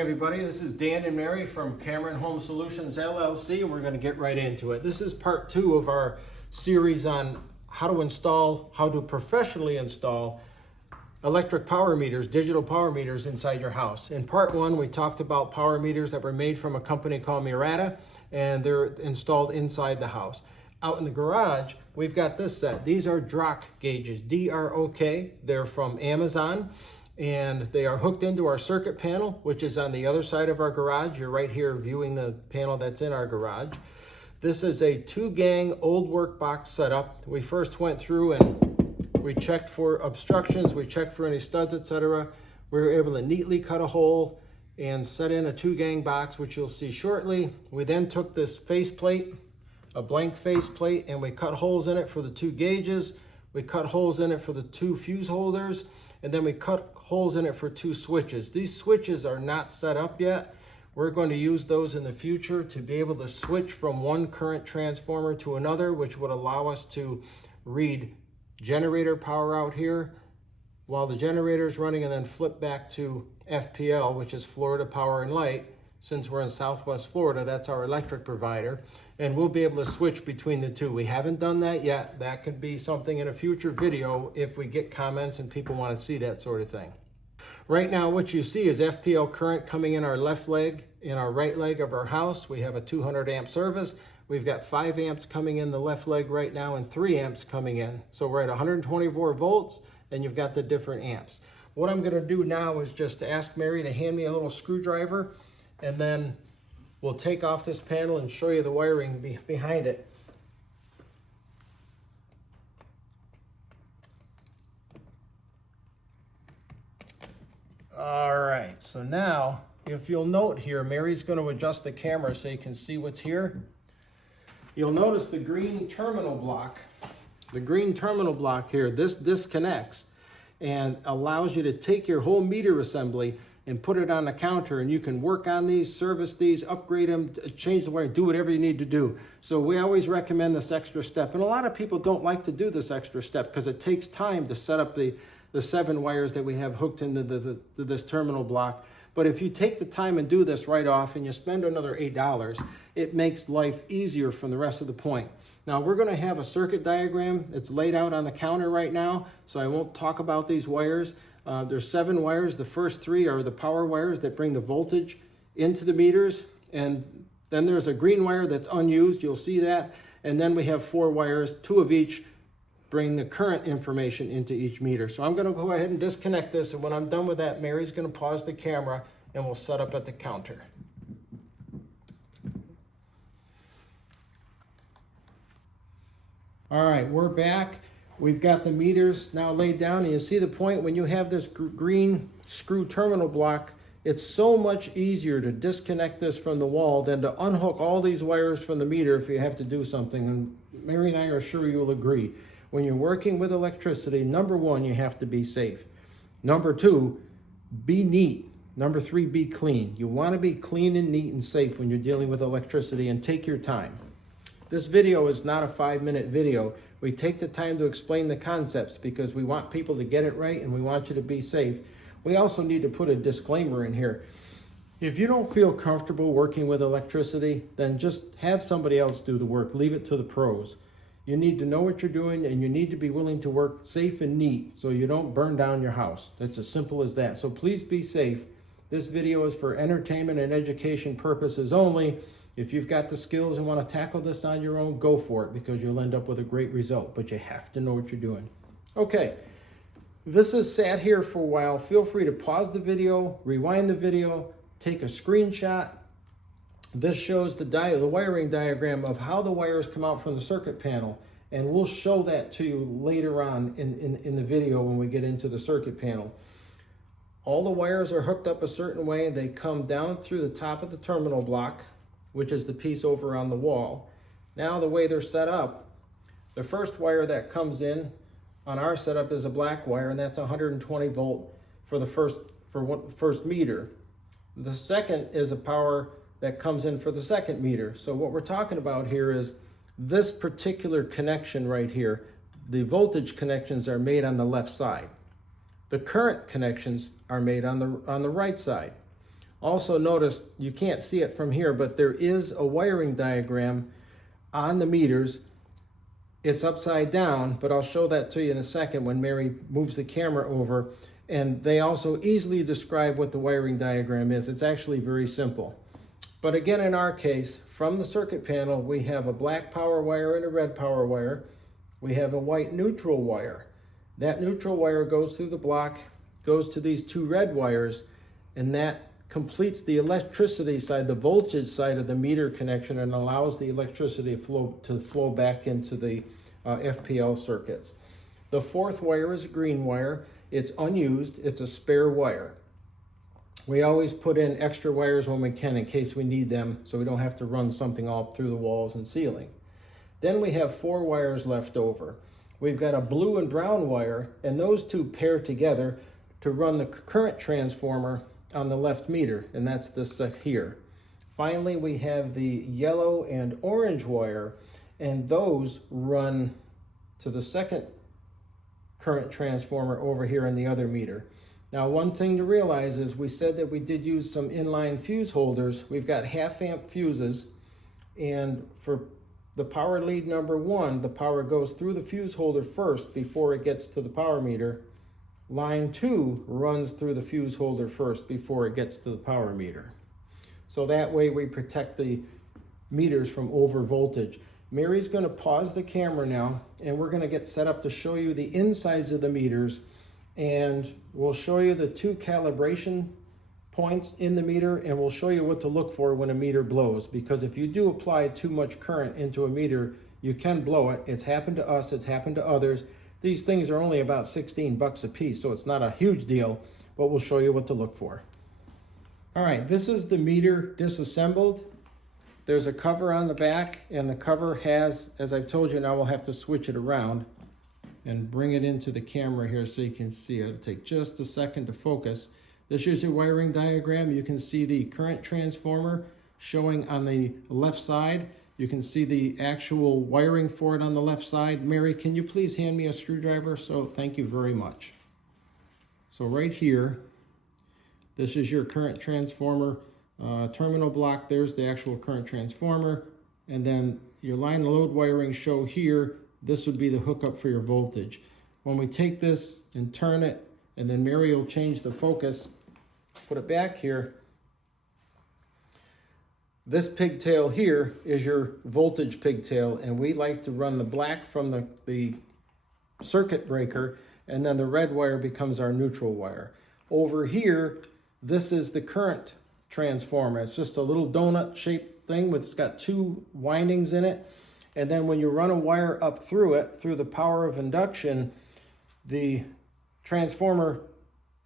Everybody, this is Dan and Mary from Cameron Home Solutions LLC, and we're going to get right into it. This is part 2 of our series on how to professionally install electric power meters, digital power meters inside your house. In part 1, we talked about power meters that were made from a company called Murata, and they're installed inside the house. Out in the garage, we've got this set. These are DROK gauges, D-R-O-K. They're from Amazon. And they are hooked into our circuit panel, which is on the other side of our garage. You're right here viewing the panel that's in our garage. This is a 2-gang old work box setup. We first went through and we checked for obstructions, we checked for any studs, etc. We were able to neatly cut a hole and set in a 2-gang box, which you'll see shortly. We then took this faceplate, a blank faceplate, and we cut holes in it for the 2 gauges. We cut holes in it for the 2 fuse holders, and then we cut holes in it for 2 switches. These switches are not set up yet. We're going to use those in the future to be able to switch from one current transformer to another, which would allow us to read generator power out here while the generator is running, and then flip back to FPL, which is Florida Power and Light. Since we're in Southwest Florida, that's our electric provider, and we'll be able to switch between the 2. We haven't done that yet. That could be something in a future video if we get comments and people want to see that sort of thing. Right now, what you see is FPL current coming in our left leg, in our right leg of our house. We have a 200 amp service. We've got 5 amps coming in the left leg right now and 3 amps coming in. So we're at 124 volts, and you've got the different amps. What I'm going to do now is just to ask Mary to hand me a little screwdriver, and then we'll take off this panel and show you the wiring behind it. All right, so now, if you'll note here, Mary's going to adjust the camera so you can see what's here. You'll notice the green terminal block. The green terminal block here, this disconnects and allows you to take your whole meter assembly and put it on the counter, and you can work on these, service these, upgrade them, change the wiring, do whatever you need to do. So we always recommend this extra step, and a lot of people don't like to do this extra step because it takes time to set up the 7 wires that we have hooked into this terminal block. But if you take the time and do this right off and you spend another $8, it makes life easier from the rest of the point. Now we're going to have a circuit diagram. It's laid out on the counter right now, so I won't talk about these wires. There's 7 wires. The first 3 are the power wires that bring the voltage into the meters, and then there's a green wire that's unused. You'll see that. And then we have 4 wires, 2 of each bring the current information into each meter. So I'm going to go ahead and disconnect this, and when I'm done with that, Mary's going to pause the camera and we'll set up at the counter. All right, we're back. We've got the meters now laid down, and you see the point when you have this green screw terminal block, it's so much easier to disconnect this from the wall than to unhook all these wires from the meter if you have to do something. And Mary and I are sure you'll agree. When you're working with electricity, number 1, you have to be safe. Number 2, be neat. Number 3, be clean. You want to be clean and neat and safe when you're dealing with electricity, and take your time. This video is not a 5-minute video. We take the time to explain the concepts because we want people to get it right and we want you to be safe. We also need to put a disclaimer in here. If you don't feel comfortable working with electricity, then just have somebody else do the work. Leave it to the pros. You need to know what you're doing, and you need to be willing to work safe and neat so you don't burn down your house. It's as simple as that. So please be safe. This video is for entertainment and education purposes only. If you've got the skills and want to tackle this on your own, go for it, because you'll end up with a great result, but you have to know what you're doing. Okay, this has sat here for a while. Feel free to pause the video, rewind the video, take a screenshot. This shows the wiring diagram of how the wires come out from the circuit panel, and we'll show that to you later on in the video when we get into the circuit panel. All the wires are hooked up a certain way. They come down through the top of the terminal block, which is the piece over on the wall. Now the way they're set up, the first wire that comes in on our setup is a black wire, and that's 120 volt for the first meter. The second is a power that comes in for the second meter. So what we're talking about here is this particular connection right here. The voltage connections are made on the left side. The current connections are made on the right side. Also notice, you can't see it from here, but there is a wiring diagram on the meters. It's upside down, but I'll show that to you in a second when Mary moves the camera over. And they also easily describe what the wiring diagram is. It's actually very simple. But again, in our case, from the circuit panel, we have a black power wire and a red power wire. We have a white neutral wire. That neutral wire goes through the block, goes to these two red wires, and that completes the electricity side, the voltage side of the meter connection, and allows the electricity to flow back into the FPL circuits. The fourth wire is a green wire. It's unused. It's a spare wire. We always put in extra wires when we can in case we need them, so we don't have to run something all through the walls and ceiling. Then we have 4 wires left over. We've got a blue and brown wire, and those two pair together to run the current transformer on the left meter, and that's this here. Finally, we have the yellow and orange wire, and those run to the second current transformer over here in the other meter. Now, one thing to realize is we said that we did use some inline fuse holders. We've got 1/2 amp fuses, and for the power lead number 1, the power goes through the fuse holder first before it gets to the power meter. Line 2 runs through the fuse holder first before it gets to the power meter. So that way we protect the meters from over voltage. Mary's going to pause the camera now, and we're going to get set up to show you the insides of the meters, and we'll show you the 2 calibration points in the meter, and we'll show you what to look for when a meter blows, because if you do apply too much current into a meter, you can blow it. It's happened to us, it's happened to others. These things are only about 16 bucks a piece, so it's not a huge deal, but we'll show you what to look for. All right, this is the meter disassembled. There's a cover on the back, and the cover has, as I've told you, now we'll have to switch it around and bring it into the camera here so you can see it. It'll take just a second to focus. This is your wiring diagram. You can see the current transformer showing on the left side. You can see the actual wiring for it on the left side. Mary, can you please hand me a screwdriver? So thank you very much. So right here, this is your current transformer terminal block. There's the actual current transformer. And then your line load wiring show here. This would be the hookup for your voltage. When we take this and turn it, and then Mary will change the focus, put it back here. This pigtail here is your voltage pigtail, and we like to run the black from the circuit breaker, and then the red wire becomes our neutral wire. Over here, this is the current transformer. It's just a little donut shaped thing it's got 2 windings in it. And then when you run a wire up through it, through the power of induction, the transformer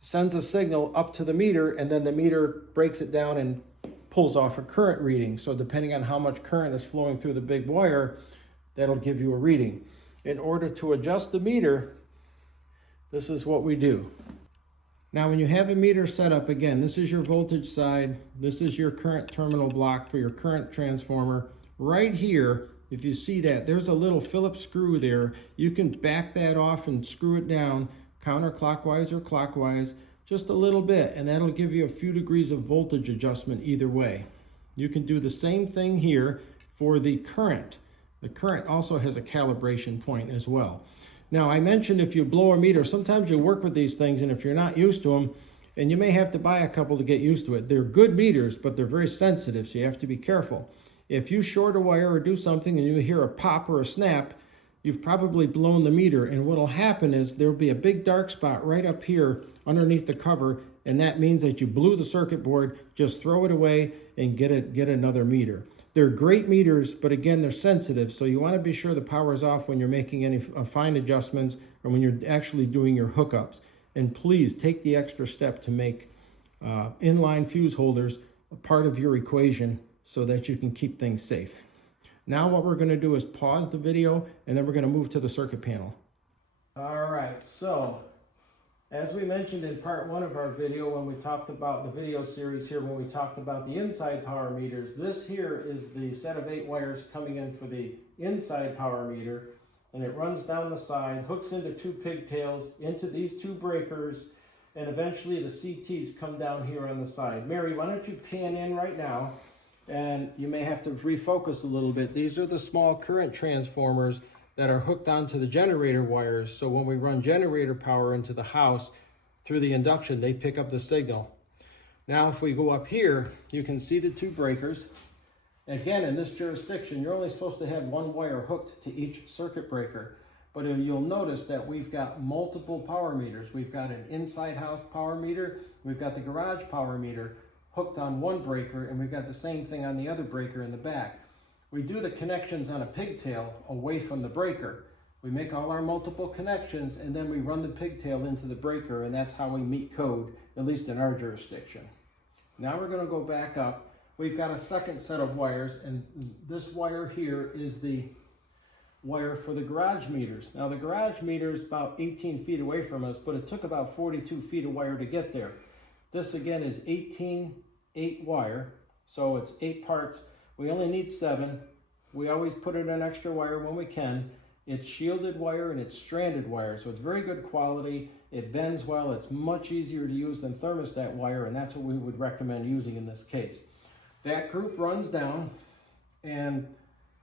sends a signal up to the meter, and then the meter breaks it down and pulls off a current reading. So depending on how much current is flowing through the big wire, that'll give you a reading. In order to adjust the meter, this is what we do. Now, when you have a meter set up, again, this is your voltage side. This is your current terminal block for your current transformer. Right here, if you see that, there's a little Phillips screw there. You can back that off and screw it down counterclockwise or clockwise, just a little bit, and that'll give you a few degrees of voltage adjustment either way. You can do the same thing here for the current. The current also has a calibration point as well. Now, I mentioned if you blow a meter, sometimes you work with these things, and if you're not used to them, and you may have to buy a couple to get used to it. They're good meters, but they're very sensitive, so you have to be careful. If you short a wire or do something and you hear a pop or a snap, you've probably blown the meter, and what'll happen is there'll be a big dark spot right up here underneath the cover, and that means that you blew the circuit board. Just throw it away and get another meter. They're great meters, but again, they're sensitive, so you want to be sure the power is off when you're making any fine adjustments or when you're actually doing your hookups. And please take the extra step to make inline fuse holders a part of your equation so that you can keep things safe. Now what we're going to do is pause the video, and then we're going to move to the circuit panel. All right, so as we mentioned in part 1 of our video, when we talked about the video series here, when we talked about the inside power meters, this here is the set of 8 wires coming in for the inside power meter, and it runs down the side, hooks into 2 pigtails, into these 2 breakers, and eventually the CTs come down here on the side. Mary, why don't you pan in right now, and you may have to refocus a little bit. These are the small current transformers that are hooked onto the generator wires, so when we run generator power into the house through the induction, they pick up the signal. Now if we go up here, you can see the 2 breakers. Again, in this jurisdiction, you're only supposed to have 1 wire hooked to each circuit breaker. But you'll notice that we've got multiple power meters. We've got an inside house power meter, we've got the garage power meter hooked on 1 breaker, and we've got the same thing on the other breaker in the back. We do the connections on a pigtail away from the breaker. We make all our multiple connections, and then we run the pigtail into the breaker, and that's how we meet code, at least in our jurisdiction. Now we're going to go back up. We've got a second set of wires, and this wire here is the wire for the garage meters. Now the garage meter is about 18 feet away from us, but it took about 42 feet of wire to get there. This again is 18/8 wire, so it's 8 parts. We only need 7. We always put in an extra wire when we can. It's shielded wire and it's stranded wire, so it's very good quality. It bends well. It's much easier to use than thermostat wire, and that's what we would recommend using in this case. That group runs down, and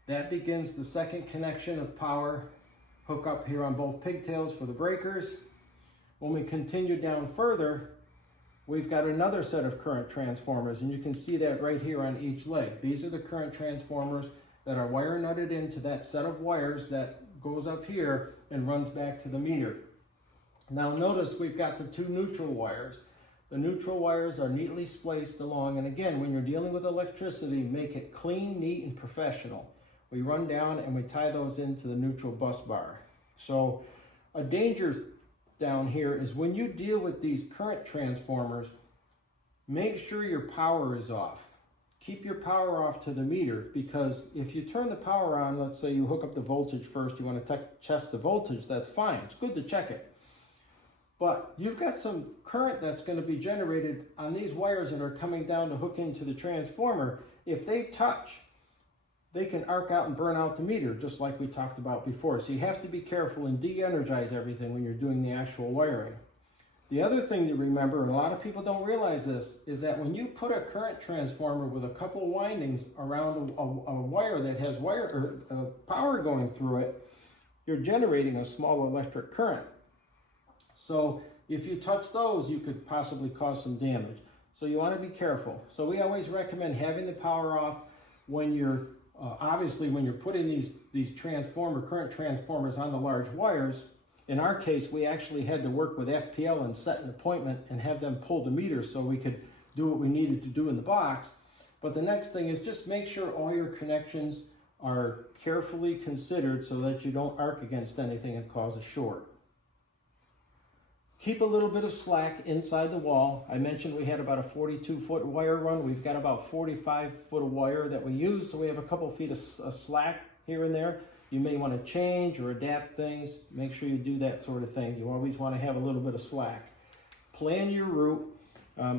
that begins the second connection of power hook up here on both pigtails for the breakers. When we continue down further, we've got another set of current transformers, and you can see that right here on each leg. These are the current transformers that are wire nutted into that set of wires that goes up here and runs back to the meter. Now notice we've got the 2 neutral wires. The neutral wires are neatly spliced along, and again, when you're dealing with electricity, make it clean, neat, and professional. We run down and we tie those into the neutral bus bar. So a danger down here is when you deal with these current transformers, make sure your power is off. Keep your power off to the meter, because if you turn the power on, let's say you hook up the voltage first, you want to test the voltage, that's fine. It's good to check it. But you've got some current that's going to be generated on these wires that are coming down to hook into the transformer. If they touch, they can arc out and burn out the meter, just like we talked about before. So you have to be careful and de-energize everything when you're doing the actual wiring. The other thing to remember, and a lot of people don't realize this, is that when you put a current transformer with a couple windings around a wire that has power going through it, you're generating a small electric current. So if you touch those, you could possibly cause some damage. So you want to be careful. So we always recommend having the power off when you're obviously when you're putting these current transformers on the large wires. In our case, we actually had to work with FPL and set an appointment and have them pull the meter so we could do what we needed to do in the box. But the next thing is just make sure all your connections are carefully considered so that you don't arc against anything and cause a short. Keep a little bit of slack inside the wall. I mentioned we had about a 42-foot wire run. We've got about 45 foot of wire that we use, so we have a couple feet of slack here and there. You may want to change or adapt things. Make sure you do that sort of thing. You always want to have a little bit of slack. Plan your route.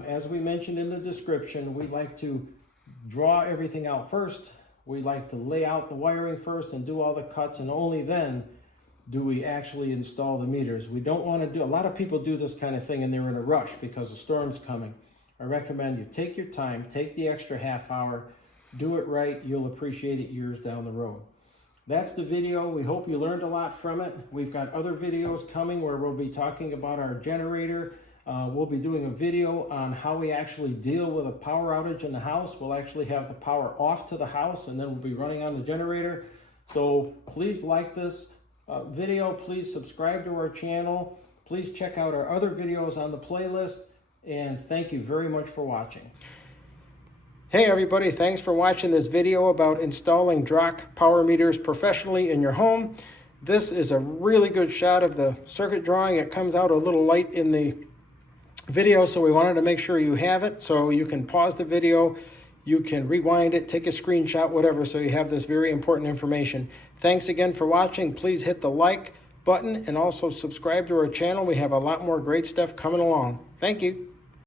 As we mentioned in the description, we like to draw everything out first. We like to lay out the wiring first and do all the cuts, and only then do we actually install the meters. We don't want to do, a lot of people do this kind of thing and they're in a rush because the storm's coming. I recommend you take your time, take the extra half hour, do it right. You'll appreciate it years down the road. That's the video. We hope you learned a lot from it. We've got other videos coming where we'll be talking about our generator. We'll be doing a video on how we actually deal with a power outage in the house. We'll actually have the power off to the house and then we'll be running on the generator. So please like this video. Please subscribe to our channel. Please check out our other videos on the playlist. And thank you very much for watching. Hey everybody, thanks for watching this video about installing DROK power meters professionally in your home. This is a really good shot of the circuit drawing. It comes out a little light in the video, so we wanted to make sure you have it. So you can pause the video, you can rewind it, take a screenshot, whatever, so you have this very important information. Thanks again for watching. Please hit the like button and also subscribe to our channel. We have a lot more great stuff coming along. Thank you.